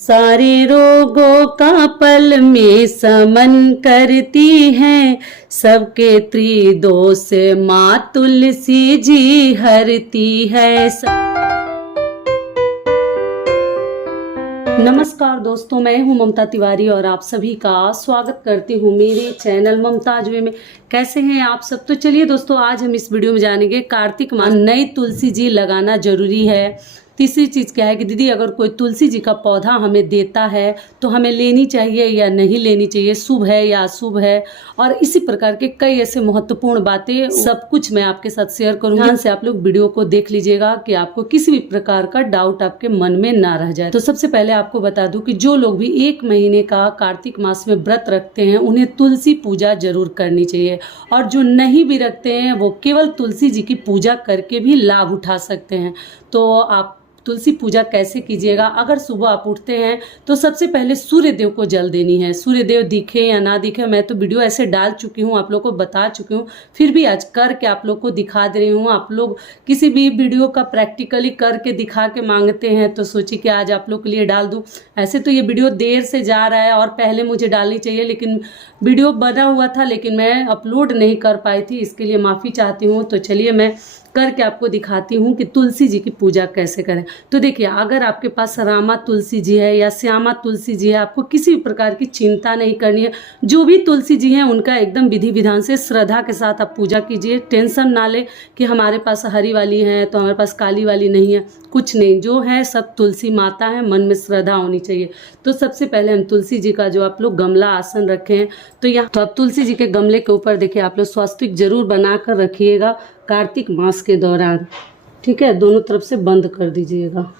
सारे रोगों का पल में समन करती हैं, सबके त्रिदोष माँ तुलसी जी हरती है। नमस्कार दोस्तों, मैं हूं ममता तिवारी और आप सभी का स्वागत करती हूं मेरे चैनल ममताज वे में। कैसे हैं आप सब? तो चलिए दोस्तों, आज हम इस वीडियो में जानेंगे कार्तिक मास नई तुलसी जी लगाना जरूरी है। तीसरी चीज़ क्या है कि दीदी अगर कोई तुलसी जी का पौधा हमें देता है तो हमें लेनी चाहिए या नहीं लेनी चाहिए, शुभ है या अशुभ है, और इसी प्रकार के कई ऐसे महत्वपूर्ण बातें सब कुछ मैं आपके साथ शेयर करूंगी। ध्यान से आप लोग वीडियो को देख लीजिएगा कि आपको किसी भी प्रकार का डाउट आपके मन में ना रह जाए। तो सबसे पहले आपको बता दूं कि जो लोग भी 1 महीने का कार्तिक मास में व्रत रखते हैं उन्हें तुलसी पूजा जरूर करनी चाहिए, और जो नहीं भी रखते हैं वो केवल तुलसी जी की पूजा करके भी लाभ उठा सकते हैं। तो आप तुलसी पूजा कैसे कीजिएगा? अगर सुबह आप उठते हैं तो सबसे पहले सूर्य देव को जल देनी है। सूर्य देव दिखे या ना दिखे, मैं तो वीडियो ऐसे डाल चुकी हूँ, आप लोग को बता चुकी हूँ, फिर भी आज करके आप लोग को दिखा दे रही हूँ। आप लोग किसी भी वीडियो का प्रैक्टिकली करके दिखा के मांगते हैं तो सोची कि आज आप लोग के लिए डाल दूँ। ऐसे तो ये वीडियो देर से जा रहा है और पहले मुझे डालनी चाहिए, लेकिन वीडियो बना हुआ था लेकिन मैं अपलोड नहीं कर पाई थी, इसके लिए माफ़ी चाहती हूँ। तो चलिए मैं करके आपको दिखाती हूँ कि तुलसी जी की पूजा कैसे करें। तो देखिए, अगर आपके पास रामा तुलसी जी है या श्यामा तुलसी जी है, आपको किसी भी प्रकार की चिंता नहीं करनी है। जो भी तुलसी जी हैं उनका एकदम विधि विधान से श्रद्धा के साथ आप पूजा कीजिए। टेंशन ना ले कि हमारे पास हरी वाली है तो हमारे पास काली वाली नहीं है, कुछ नहीं, जो है सब तुलसी माता है, मन में श्रद्धा होनी चाहिए। तो सबसे पहले हम तुलसी जी का जो आप लोग गमला आसन रखे हैं तो यहाँ तो आप तुलसी जी के गमले के ऊपर देखिए आप लोग स्वास्तिक जरूर बना कर रखिएगा कार्तिक मास के दौरान, ठीक है? दोनों तरफ से बंद कर दीजिएगा।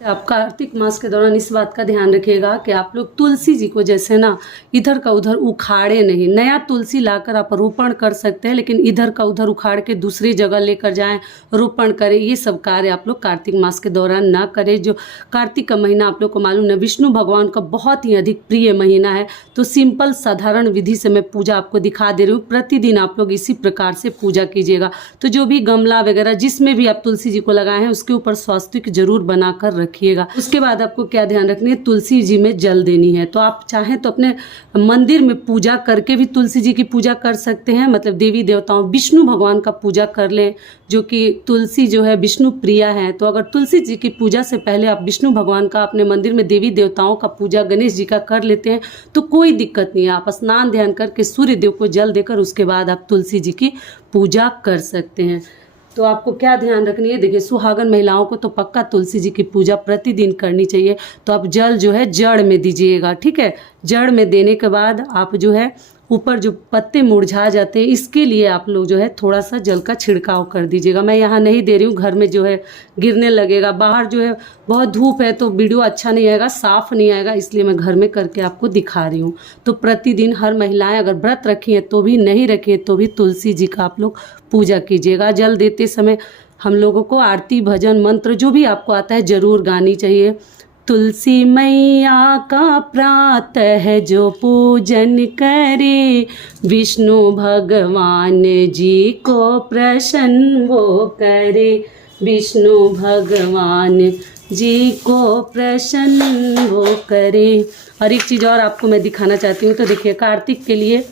आप कार्तिक मास के दौरान इस बात का ध्यान रखिएगा कि आप लोग तुलसी जी को जैसे ना इधर का उधर उखाड़े नहीं। नया तुलसी लाकर आप रोपण कर सकते हैं, लेकिन इधर का उधर उखाड़ के दूसरी जगह लेकर जाएं, रोपण करें, ये सब कार्य आप लोग कार्तिक मास के दौरान ना करें। जो कार्तिक का महीना आप लोग को मालूम है विष्णु भगवान का बहुत ही अधिक प्रिय महीना है। तो सिंपल साधारण विधि से मैं पूजा आपको दिखा दे रही हूँ। प्रतिदिन आप लोग इसी प्रकार से पूजा कीजिएगा। तो जो भी गमला वगैरह जिसमें भी आप तुलसी जी को लगाए हैं उसके ऊपर स्वास्तिक जरूर बनाकर रखिएगा। उसके बाद आपको क्या ध्यान रखनी है, तुलसी जी में जल देनी है। तो आप चाहें तो अपने मंदिर में पूजा करके भी तुलसी जी की पूजा कर सकते हैं, मतलब देवी देवताओं विष्णु भगवान का पूजा कर लें, जो कि तुलसी जो है विष्णु प्रिया है। तो अगर तुलसी जी की पूजा से पहले आप विष्णु भगवान का अपने मंदिर में देवी देवताओं का पूजा गणेश जी का कर लेते हैं तो कोई दिक्कत नहीं है। आप स्नान ध्यान करके सूर्य देव को जल देकर उसके बाद आप तुलसी जी की पूजा कर सकते हैं। तो आपको क्या ध्यान रखनी है, देखिए सुहागन महिलाओं को तो पक्का तुलसी जी की पूजा प्रतिदिन करनी चाहिए। तो आप जल जो है जड़ में दीजिएगा, ठीक है? जड़ में देने के बाद आप जो है ऊपर जो पत्ते मुरझा जाते हैं इसके लिए आप लोग जो है थोड़ा सा जल का छिड़काव कर दीजिएगा। मैं यहाँ नहीं दे रही हूँ, घर में जो है गिरने लगेगा। बाहर जो है बहुत धूप है तो वीडियो अच्छा नहीं आएगा, साफ नहीं आएगा, इसलिए मैं घर में करके आपको दिखा रही हूँ। तो प्रतिदिन हर महिलाएं अगर व्रत रखी हैं तो भी, नहीं रखी है तो भी तुलसी जी का आप लोग पूजा कीजिएगा। जल देते समय हम लोगों को आरती भजन मंत्र जो भी आपको आता है जरूर गानी चाहिए। तुलसी मैया का प्रातः जो पूजन करे, विष्णु भगवान जी को प्रसन्न वो करे, विष्णु भगवान जी को प्रसन्न वो करे। और एक चीज़ और आपको मैं दिखाना चाहती हूँ। तो देखिए, कार्तिक के लिए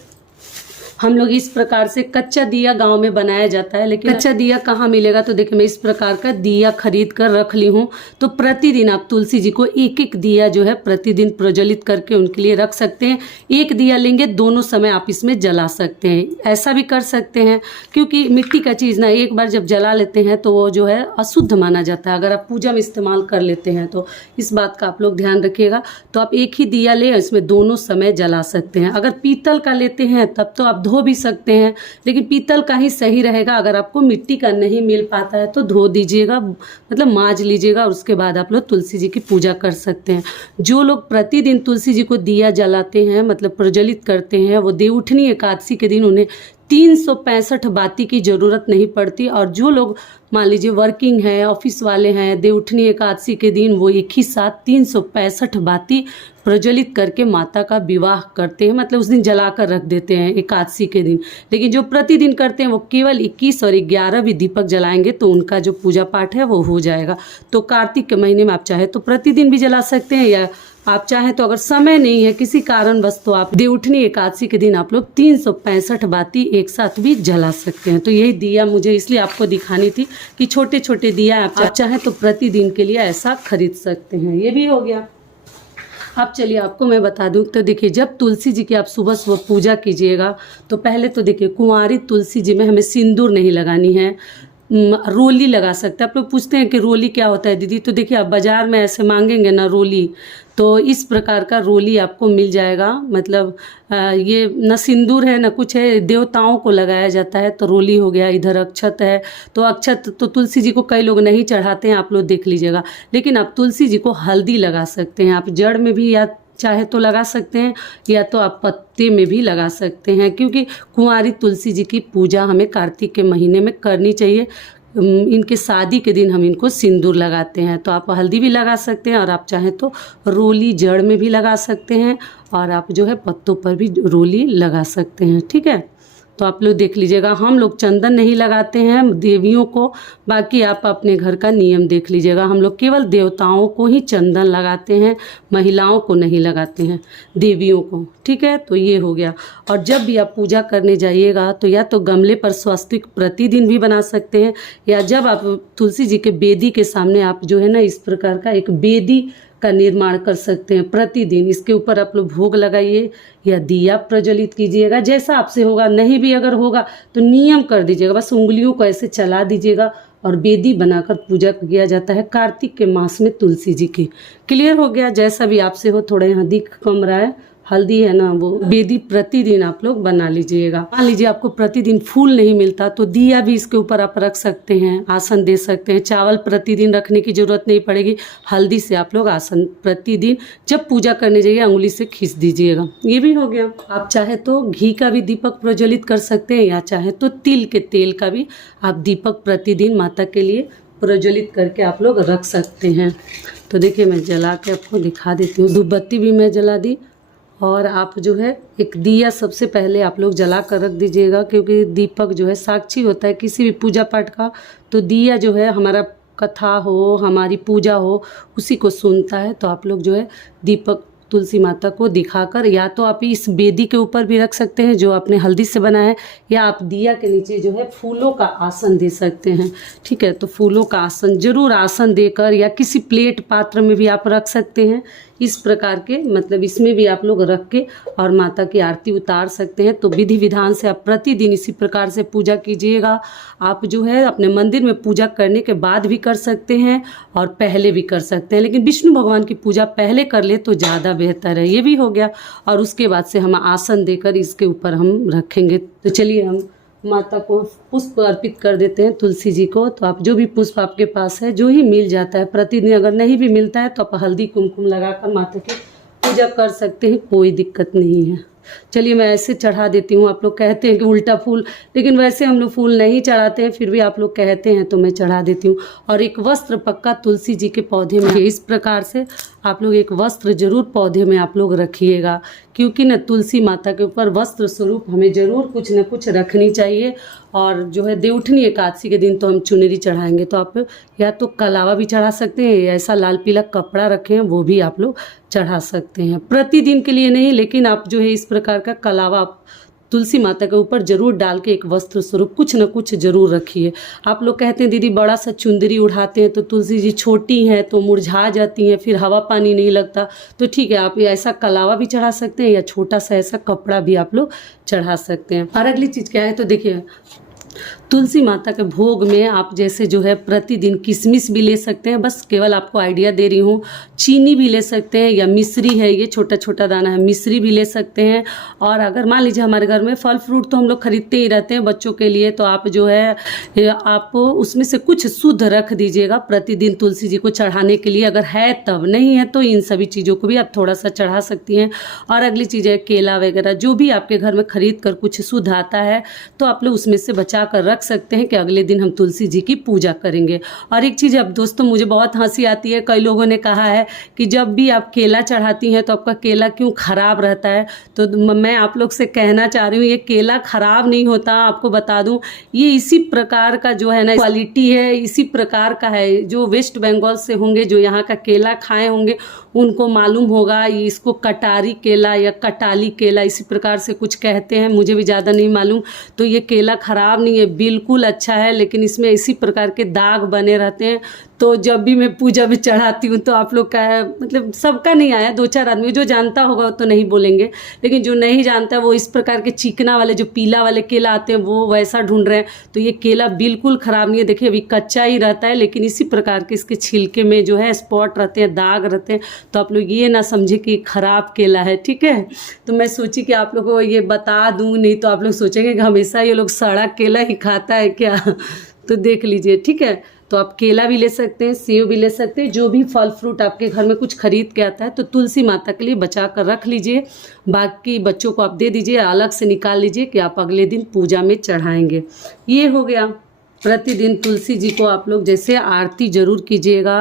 हम लोग इस प्रकार से कच्चा दिया गांव में बनाया जाता है, लेकिन कच्चा दिया कहाँ मिलेगा? तो देखिए मैं इस प्रकार का दिया खरीद कर रख ली हूँ। तो प्रतिदिन आप तुलसी जी को एक एक दिया जो है प्रतिदिन प्रज्वलित करके उनके लिए रख सकते हैं। एक दिया लेंगे, दोनों समय आप इसमें जला सकते हैं। ऐसा भी कर सकते हैं क्योंकि मिट्टी का चीज़ ना एक बार जब जला लेते हैं तो वो जो है अशुद्ध माना जाता है अगर आप पूजा में इस्तेमाल कर लेते हैं। तो इस बात का आप लोग ध्यान रखिएगा। तो आप एक ही दिया लें, इसमें दोनों समय जला सकते हैं। अगर पीतल का लेते हैं तब तो आप धो भी सकते हैं, लेकिन पीतल का ही सही रहेगा। अगर आपको मिट्टी का नहीं मिल पाता है तो धो दीजिएगा, मतलब मांज लीजिएगा, और उसके बाद आप लोग तुलसी जी की पूजा कर सकते हैं। जो लोग प्रतिदिन तुलसी जी को दिया जलाते हैं, मतलब प्रज्वलित करते हैं, वो देवउठनी एकादशी के दिन उन्हें 365 बाती की ज़रूरत नहीं पड़ती। और जो लोग मान लीजिए वर्किंग है, ऑफिस वाले हैं, देवउठनी एकादशी के दिन वो एक ही साथ 365 बाती प्रज्वलित करके माता का विवाह करते हैं, मतलब उस दिन जला कर रख देते हैं एकादशी के दिन। लेकिन जो प्रतिदिन करते हैं वो केवल 21 और 11 भी दीपक जलाएंगे तो उनका जो पूजा पाठ है वो हो जाएगा। तो कार्तिक के महीने में आप चाहे तो प्रतिदिन भी जला सकते हैं, या आप चाहें तो अगर समय नहीं है किसी कारणवश तो आप देवउठनी एकादशी के दिन आप लोग 365 बाती एक साथ भी जला सकते हैं। तो यही दिया मुझे इसलिए आपको दिखानी थी कि छोटे छोटे दिया आप चाहें तो प्रतिदिन के लिए ऐसा खरीद सकते हैं। ये भी हो गया। अब चलिए आपको मैं बता दूं, तो देखिए जब तुलसी जी की आप सुबह सुबह पूजा कीजिएगा तो पहले तो देखिए कुंवारी तुलसी जी में हमें सिंदूर नहीं लगानी है, रोली लगा सकते हैं। आप लोग पूछते हैं कि रोली क्या होता है दीदी, तो देखिए आप बाज़ार में ऐसे मांगेंगे ना रोली, तो इस प्रकार का रोली आपको मिल जाएगा। मतलब ये न सिंदूर है न कुछ है, देवताओं को लगाया जाता है तो रोली हो गया। इधर अक्षत है तो अक्षत तो तुलसी जी को कई लोग नहीं चढ़ाते हैं, आप लोग देख लीजिएगा। लेकिन आप तुलसी जी को हल्दी लगा सकते हैं, आप जड़ में भी या चाहे तो लगा सकते हैं, या तो आप पत्ते में भी लगा सकते हैं, क्योंकि कुंवारी तुलसी जी की पूजा हमें कार्तिक के महीने में करनी चाहिए। इनके शादी के दिन हम इनको सिंदूर लगाते हैं, तो आप हल्दी भी लगा सकते हैं और आप चाहें तो रोली जड़ में भी लगा सकते हैं, और आप जो है पत्तों पर भी रोली लगा सकते हैं। ठीक है, तो आप लोग देख लीजिएगा। हम लोग चंदन नहीं लगाते हैं देवियों को, बाकी आप अपने घर का नियम देख लीजिएगा। हम लोग केवल देवताओं को ही चंदन लगाते हैं, महिलाओं को नहीं लगाते हैं, देवियों को। ठीक है, तो ये हो गया। और जब भी आप पूजा करने जाइएगा तो या तो गमले पर स्वस्तिक प्रतिदिन भी बना सकते हैं, या जब आप तुलसी जी के बेदी के सामने आप जो है ना इस प्रकार का एक बेदी का निर्माण कर सकते हैं प्रतिदिन। इसके ऊपर आप लोग भोग लगाइए या दिया प्रज्वलित कीजिएगा, जैसा आपसे होगा। नहीं भी अगर होगा तो नियम कर दीजिएगा, बस उंगलियों को ऐसे चला दीजिएगा और बेदी बनाकर पूजा किया जाता है कार्तिक के मास में तुलसी जी की। क्लियर हो गया? जैसा भी आपसे हो, थोड़ा यहाँ दिख कम रहा है, हल्दी है ना, वो बेदी प्रतिदिन आप लोग बना लीजिएगा। मान लीजिए आपको प्रतिदिन फूल नहीं मिलता तो दिया भी इसके ऊपर आप रख सकते हैं, आसन दे सकते हैं। चावल प्रतिदिन रखने की जरूरत नहीं पड़ेगी, हल्दी से आप लोग आसन प्रतिदिन जब पूजा करने जाइए उंगली से खींच दीजिएगा। ये भी हो गया। आप चाहे तो घी का भी दीपक प्रज्वलित कर सकते हैं, या चाहे तो तिल के तेल का भी आप दीपक प्रतिदिन माता के लिए प्रज्वलित करके आप लोग रख सकते हैं। तो देखिए मैं जला के आपको दिखा देती हूँ। धूपबत्ती भी मैं जला दी, और आप जो है एक दिया सबसे पहले आप लोग जला कर रख दीजिएगा, क्योंकि दीपक जो है साक्षी होता है किसी भी पूजा पाठ का। तो दिया जो है हमारा कथा हो, हमारी पूजा हो, उसी को सुनता है। तो आप लोग जो है दीपक तुलसी माता को दिखाकर, या तो आप इस बेदी के ऊपर भी रख सकते हैं जो आपने हल्दी से बनाया है, या आप दिया के नीचे जो है फूलों का आसन दे सकते हैं। ठीक है, तो फूलों का आसन जरूर आसन देकर, या किसी प्लेट पात्र में भी आप रख सकते हैं। इस प्रकार के मतलब इसमें भी आप लोग रख के और माता की आरती उतार सकते हैं। तो विधि विधान से आप प्रतिदिन इसी प्रकार से पूजा कीजिएगा। आप जो है अपने मंदिर में पूजा करने के बाद भी कर सकते हैं और पहले भी कर सकते हैं, लेकिन विष्णु भगवान की पूजा पहले कर ले तो ज़्यादा बेहतर है। ये भी हो गया। और उसके बाद से हम आसन देकर इसके ऊपर हम रखेंगे। तो चलिए हम माता को पुष्प अर्पित कर देते हैं तुलसी जी को। तो आप जो भी पुष्प आपके पास है, जो ही मिल जाता है प्रतिदिन, अगर नहीं भी मिलता है तो आप हल्दी कुमकुम लगाकर माता की पूजा कर सकते हैं, कोई दिक्कत नहीं है। चलिए मैं ऐसे चढ़ा देती हूँ। आप लोग कहते हैं कि उल्टा फूल, लेकिन वैसे हम लोग फूल नहीं चढ़ाते हैं, फिर भी आप लोग कहते हैं तो मैं चढ़ा देती हूँ। और एक वस्त्र पक्का तुलसी जी के पौधे में इस प्रकार से आप लोग एक वस्त्र जरूर पौधे में आप लोग रखिएगा, क्योंकि न तुलसी माता के ऊपर वस्त्र स्वरूप हमें जरूर कुछ न कुछ रखनी चाहिए। और जो है देवउठनी एकादशी के दिन तो हम चुनरी चढ़ाएंगे, तो आप या तो कलावा भी चढ़ा सकते हैं, या ऐसा लाल पीला कपड़ा रखे हैं वो भी आप लोग चढ़ा सकते हैं। प्रतिदिन के लिए नहीं, लेकिन आप जो है इस प्रकार का कलावा तुलसी माता के ऊपर जरूर डाल के एक वस्त्र स्वरूप कुछ न कुछ जरूर रखिए। आप लोग कहते हैं दीदी बड़ा सा चुंदरी उठाते हैं तो तुलसी जी छोटी हैं तो मुरझा जाती हैं, फिर हवा पानी नहीं लगता। तो ठीक है, आप ऐसा कलावा भी चढ़ा सकते हैं, या छोटा सा ऐसा कपड़ा भी आप लोग चढ़ा सकते हैं। और अगली चीज़ क्या है, तो देखिए तुलसी माता के भोग में आप जैसे जो है प्रतिदिन किशमिश भी ले सकते हैं, बस केवल आपको आइडिया दे रही हूँ। चीनी भी ले सकते हैं या मिश्री है, ये छोटा छोटा दाना है, मिश्री भी ले सकते हैं। और अगर मान लीजिए हमारे घर में फल फ्रूट तो हम लोग खरीदते ही रहते हैं बच्चों के लिए, तो आप जो है आप उसमें से कुछ शुद्ध रख दीजिएगा प्रतिदिन तुलसी जी को चढ़ाने के लिए। अगर है तब, नहीं है तो इन सभी चीज़ों को भी आप थोड़ा सा चढ़ा सकती हैं। और अगली चीज़ है केला वगैरह, जो भी आपके घर में खरीद कर कुछ शुद्ध आता है तो आप लोग उसमें से बचा कर रख सकते हैं कि अगले दिन हम तुलसी जी की पूजा करेंगे। और एक चीज़ अब दोस्तों मुझे बहुत हंसी आती है, कई लोगों ने कहा है कि जब भी आप केला चढ़ाती हैं तो आपका केला क्यों खराब रहता है। तो मैं आप लोग से कहना चाह रही हूँ, ये केला खराब नहीं होता। आपको बता दूँ, ये इसी प्रकार का जो है ना क्वालिटी है, इसी प्रकार का है। जो वेस्ट बंगाल से होंगे, जो यहाँ का केला खाए होंगे, उनको मालूम होगा। ये इसको कटारी केला या कटाली केला इसी प्रकार से कुछ कहते हैं, मुझे भी ज़्यादा नहीं मालूम। तो ये केला खराब नहीं है, बिल्कुल अच्छा है, लेकिन इसमें इसी प्रकार के दाग बने रहते हैं। तो जब भी मैं पूजा में चढ़ाती हूँ तो आप लोग का है, मतलब सबका नहीं आया, 2-4 आदमी जो जानता होगा तो नहीं बोलेंगे, लेकिन जो नहीं जानता वो इस प्रकार के चिकना वाले जो पीला वाले केला आते हैं वो वैसा ढूंढ रहे हैं। तो ये केला बिल्कुल ख़राब नहीं है। देखिए अभी कच्चा ही रहता है, लेकिन इसी प्रकार के इसके छिलके में जो है स्पॉट रहते हैं, दाग रहते हैं। तो आप लोग ये ना समझे कि ख़राब केला है, ठीक है। तो मैं सोची कि आप लोगों को ये बता दूँ, नहीं तो आप लोग सोचेंगे कि हमेशा ये लोग सड़ा केला ही खाता है क्या। तो देख लीजिए, ठीक है। तो आप केला भी ले सकते हैं, सेब भी ले सकते हैं, जो भी फल फ्रूट आपके घर में कुछ खरीद के आता है तो तुलसी माता के लिए बचा कर रख लीजिए। बाकी बच्चों को आप दे दीजिए, अलग से निकाल लीजिए कि आप अगले दिन पूजा में चढ़ाएंगे। ये हो गया। प्रतिदिन तुलसी जी को आप लोग जैसे आरती ज़रूर कीजिएगा।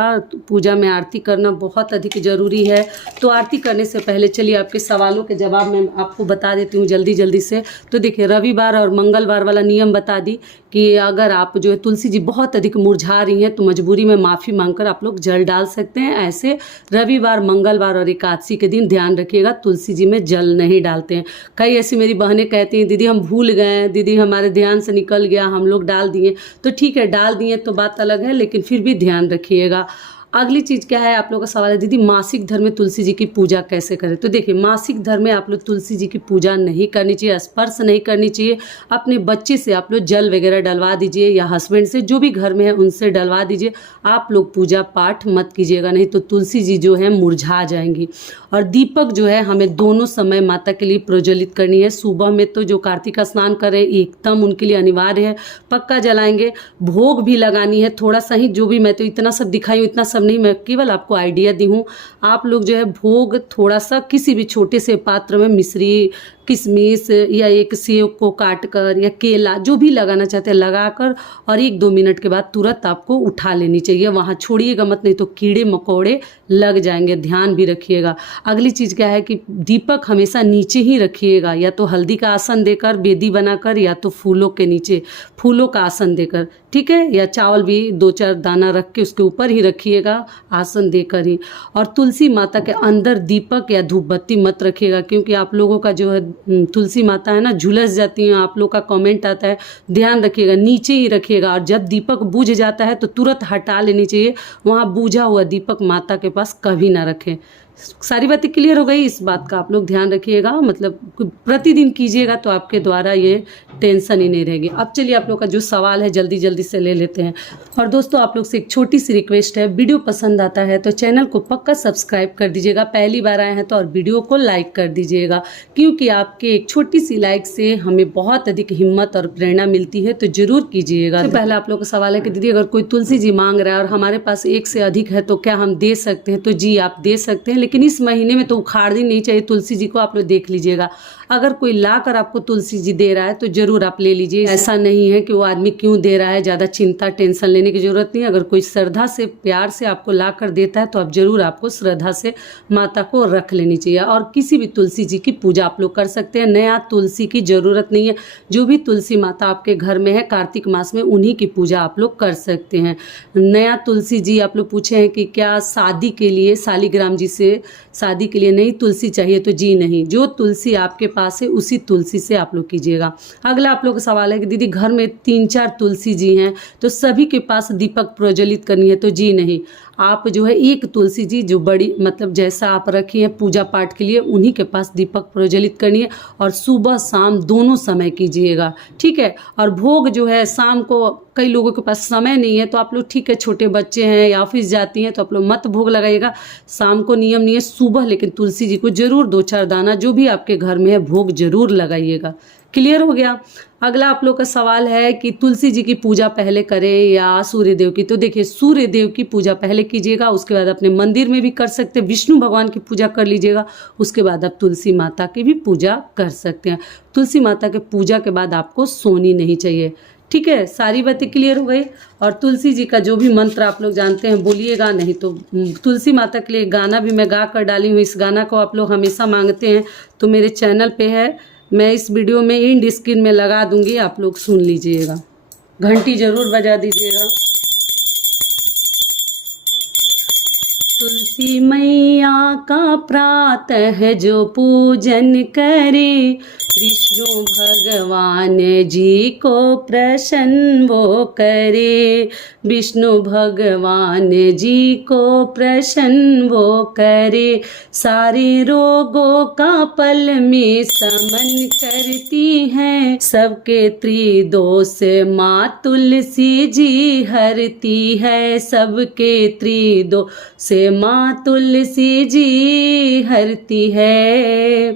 पूजा में आरती करना बहुत अधिक ज़रूरी है। तो आरती करने से पहले चलिए आपके सवालों के जवाब मैं आपको बता देती हूँ जल्दी जल्दी से। तो देखिए, रविवार और मंगलवार वाला नियम बता दी कि अगर आप जो है तुलसी जी बहुत अधिक मुरझा रही हैं तो मजबूरी में माफ़ी मांगकर आप लोग जल डाल सकते हैं। ऐसे रविवार, मंगलवार और एकादशी के दिन ध्यान रखिएगा, तुलसी जी में जल नहीं डालते हैं। कई ऐसी मेरी बहनें कहती हैं, दीदी हम भूल गए, दीदी हमारे ध्यान से निकल गया, हम लोग डाल दिए। तो ठीक है, डाल दिए तो बात अलग है, लेकिन फिर भी ध्यान रखिएगा। अगली चीज़ क्या है, आप लोगों का सवाल है, दीदी मासिक धर्म में तुलसी जी की पूजा कैसे करें। तो देखिए, मासिक धर्म में आप लोग तुलसी जी की पूजा नहीं करनी चाहिए, स्पर्श नहीं करनी चाहिए। अपने बच्चे से आप लोग जल वगैरह डलवा दीजिए या हस्बैंड से, जो भी घर में है उनसे डलवा दीजिए। आप लोग पूजा पाठ मत कीजिएगा, नहीं तो तुलसी जी जो है मुरझा जाएंगी। और दीपक जो है हमें दोनों समय माता के लिए प्रज्वलित करनी है। सुबह में तो जो कार्तिक स्नान करें एकदम उनके लिए अनिवार्य है, पक्का जलाएंगे। भोग भी लगानी है थोड़ा सा ही, जो भी मैं तो इतना सब दिखाई हूँ, इतना नहीं, मैं केवल आपको आइडिया दी हूँ। आप लोग जो है भोग थोड़ा सा किसी भी छोटे से पात्र में मिश्री, किशमिश या एक सेब को काट कर या केला जो भी लगाना चाहते हैं लगाकर, और 1-2 मिनट के बाद तुरंत आपको उठा लेनी चाहिए। वहाँ छोड़िएगा मत, नहीं तो कीड़े मकोड़े लग जाएंगे, ध्यान भी रखिएगा। अगली चीज़ क्या है कि दीपक हमेशा नीचे ही रखिएगा, या तो हल्दी का आसन देकर, बेदी बनाकर, या तो फूलों के नीचे फूलों का आसन देकर, ठीक है। या चावल भी 2-4 दाना रख के उसके ऊपर ही रखिएगा, आसन देकर ही। और तुलसी माता के अंदर दीपक या धूप बत्ती मत रखिएगा, क्योंकि आप लोगों का जो है तुलसी माता है ना झुलस जाती हैं। आप लोग का कमेंट आता है, ध्यान रखिएगा, नीचे ही रखिएगा। और जब दीपक बुझ जाता है तो तुरंत हटा लेनी चाहिए। वहाँ बुझा हुआ दीपक माता के पास कभी ना रखें। सारी बातें क्लियर हो गई, इस बात का आप लोग ध्यान रखिएगा। मतलब प्रतिदिन कीजिएगा तो आपके द्वारा ये टेंशन ही नहीं रहेगी। अब चलिए आप लोग का जो सवाल है जल्दी जल्दी से ले लेते हैं। और दोस्तों आप लोग से एक छोटी सी रिक्वेस्ट है, वीडियो पसंद आता है तो चैनल को पक्का सब्सक्राइब कर दीजिएगा। पहली बार आए हैं तो और वीडियो को लाइक कर दीजिएगा, क्योंकि आपके एक छोटी सी लाइक से हमें बहुत अधिक हिम्मत और प्रेरणा मिलती है, तो जरूर कीजिएगा। तो पहले आप लोग का सवाल है कि दीदी अगर कोई तुलसी जी मांग रहा है और हमारे पास 1 से अधिक है तो क्या हम दे सकते हैं। तो जी आप दे सकते हैं, लेकिन इस महीने में तो उखाड़नी नहीं चाहिए तुलसी जी को। आप लोग देख लीजिएगा, अगर कोई ला कर आपको तुलसी जी दे रहा है तो जरूर आप ले लीजिए। ऐसा नहीं है कि वो आदमी क्यों दे रहा है, ज़्यादा चिंता टेंशन लेने की जरूरत नहीं है। अगर कोई श्रद्धा से प्यार से आपको ला कर देता है तो आप जरूर आपको श्रद्धा से माता को रख लेनी चाहिए। और किसी भी तुलसी जी की पूजा आप लोग कर सकते हैं, नया तुलसी की जरूरत नहीं है। जो भी तुलसी माता आपके घर में है कार्तिक मास में, उन्हीं की पूजा आप लोग कर सकते हैं। नया तुलसी जी आप लोग पूछे हैं कि क्या शादी के लिए शालीग्राम जी से शादी के लिए नई तुलसी चाहिए, तो जी नहीं, जो तुलसी आपके पास है उसी तुलसी से आप लोग कीजिएगा। अगला आप लोग का सवाल है कि दीदी घर में 3-4 तुलसी जी हैं तो सभी के पास दीपक प्रज्वलित करनी है, तो जी नहीं। आप जो है एक तुलसी जी जो बड़ी मतलब जैसा आप रखी है पूजा पाठ के लिए उन्हीं के पास दीपक प्रज्वलित करनी है और सुबह शाम दोनों समय कीजिएगा, ठीक है। और भोग जो है शाम को, कई लोगों के पास समय नहीं है तो आप लोग ठीक है, छोटे बच्चे हैं या ऑफिस जाती हैं तो आप लोग मत भोग लगाइएगा, शाम को नियम नहीं है, सुबह लेकिन तुलसी जी को जरूर 2-4 दाना जो भी आपके घर में है भोग जरूर लगाइएगा। क्लियर हो गया। अगला आप लोग का सवाल है कि तुलसी जी की पूजा पहले करें या सूर्य देव की। तो देखिए, सूर्य देव की पूजा पहले कीजिएगा, उसके बाद अपने मंदिर में भी कर सकते हैं, विष्णु भगवान की पूजा कर लीजिएगा, उसके बाद आप तुलसी माता की भी पूजा कर सकते हैं। तुलसी माता के पूजा के बाद आपको सोनी नहीं चाहिए, ठीक है। सारी बातें क्लियर हो गई। और तुलसी जी का जो भी मंत्र आप लोग जानते हैं बोलिएगा, नहीं तो तुलसी माता के लिए गाना भी मैं गा कर डाली हूँ। इस गाना को आप लोग हमेशा मांगते हैं तो मेरे चैनल पे है, मैं इस वीडियो में एंड स्क्रीन में लगा दूंगी, आप लोग सुन लीजिएगा। घंटी जरूर बजा दीजिएगा। तुलसी मैया का प्रातः जो पूजन करे, विष्णु भगवान जी को प्रसन्न वो करे, विष्णु भगवान जी को प्रसन्न वो करे, सारे रोगों का पल में समन करती हैं, सबके त्रिदोष माँ तुलसी जी हरती है, सबके त्रिदोष माँ तुलसी जी हरती है,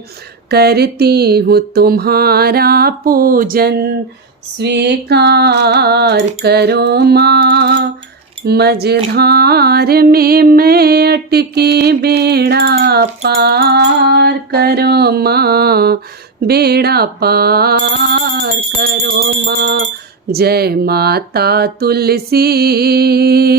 करती हूँ तुम्हारा पूजन स्वीकार करो माँ, मझधार में मैं अटकी बेड़ा पार करो माँ, बेड़ा पार करो माँ। जय माता तुलसी,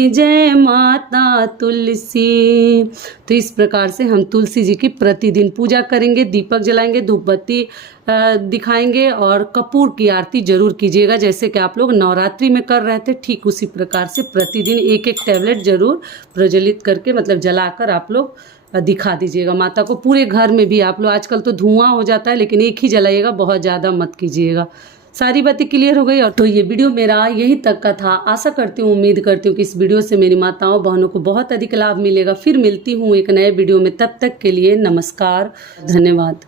जय माता तुलसी। तो इस प्रकार से हम तुलसी जी की प्रतिदिन पूजा करेंगे, दीपक जलाएंगे, धूपबत्ती दिखाएंगे और कपूर की आरती जरूर कीजिएगा, जैसे कि आप लोग नवरात्रि में कर रहे थे, ठीक उसी प्रकार से प्रतिदिन एक एक टैबलेट जरूर प्रज्वलित करके मतलब जलाकर आप लोग दिखा दीजिएगा माता को। पूरे घर में भी आप लोग, आजकल तो धुआं हो जाता है लेकिन एक ही जलाइएगा, बहुत ज़्यादा मत कीजिएगा। सारी बातें क्लियर हो गई। और तो ये वीडियो मेरा यही तक का था। आशा करती हूँ, उम्मीद करती हूँ कि इस वीडियो से मेरी माताओं बहनों को बहुत अधिक लाभ मिलेगा। फिर मिलती हूँ एक नए वीडियो में, तब तक के लिए नमस्कार, धन्यवाद।